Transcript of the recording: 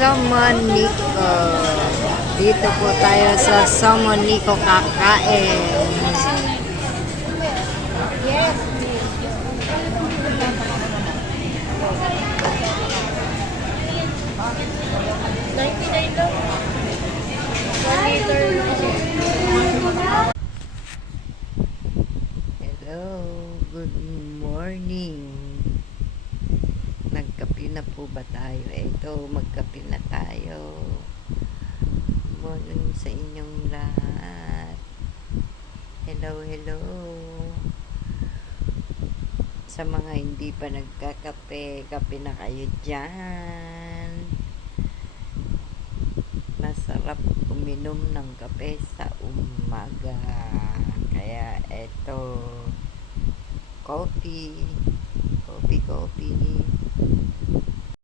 Samanico. Dito po tayo sa Samanico kakain. Yes. $99 lang. 1 liter kasi. Hello, good morning. Nagkape na po ba tayo? Ito, magkape na tayo. Morning sa inyong lahat. Hello, hello. Sa mga hindi pa nagkakape, kape na kayo dyan. Masarap uminom ng kape sa umaga. Kaya eto, coffee.